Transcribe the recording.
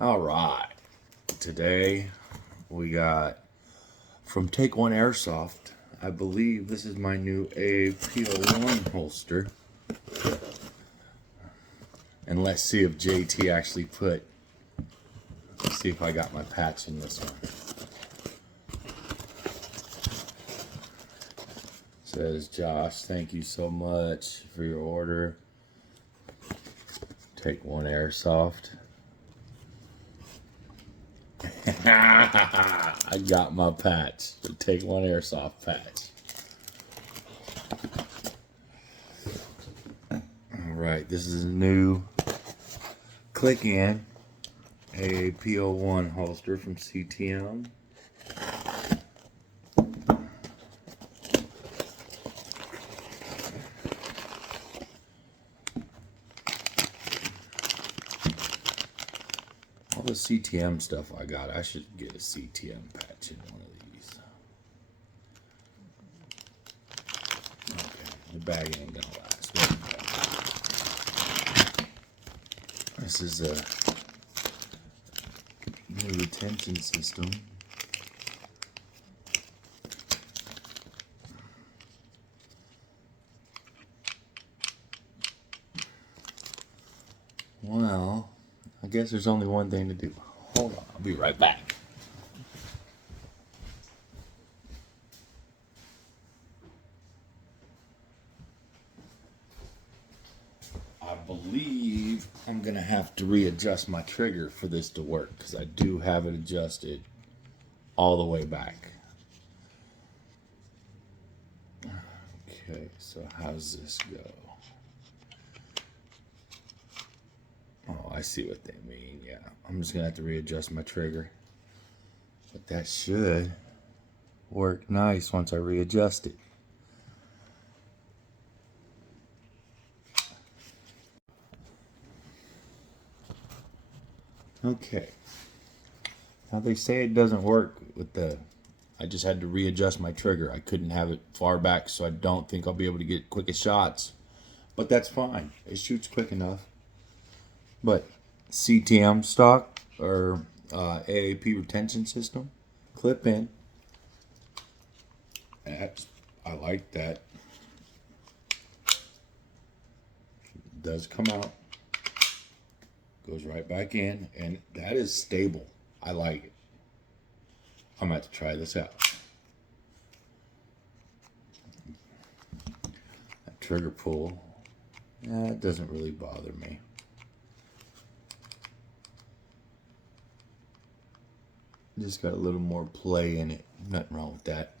All right, today we got from TakeOne Airsoft. I believe this is my new AAPO1 holster. And let's see if JT actually let's see if I got my patch in this one. Says Josh, thank you so much for your order. TakeOne Airsoft. I got my patch, the TakeOne Airsoft patch. Alright, this is a new click-in AAPO1 holster from CTM. All the CTM stuff I got, I should get a CTM patch in one of these. Okay, the bag ain't gonna last. This is a new retention system. Well, I guess there's only one thing to do. Hold on, I'll be right back. I believe I'm gonna have to readjust my trigger for this to work because I do have it adjusted all the way back. Okay, so how does this go? Oh, I see what they mean. Yeah, I'm just gonna have to readjust my trigger. But that should work nice once I readjust it. Okay. Now they say it doesn't work with I just had to readjust my trigger. I couldn't have it far back, so I don't think I'll be able to get quickest shots. But that's fine. It shoots quick enough. But CTM stock or AAP retention system, clip in. I like that. It does come out. Goes right back in, and that is stable. I like it. I'm going to have to try this out. That trigger pull, it doesn't really bother me. Just got a little more play in it. Nothing wrong with that.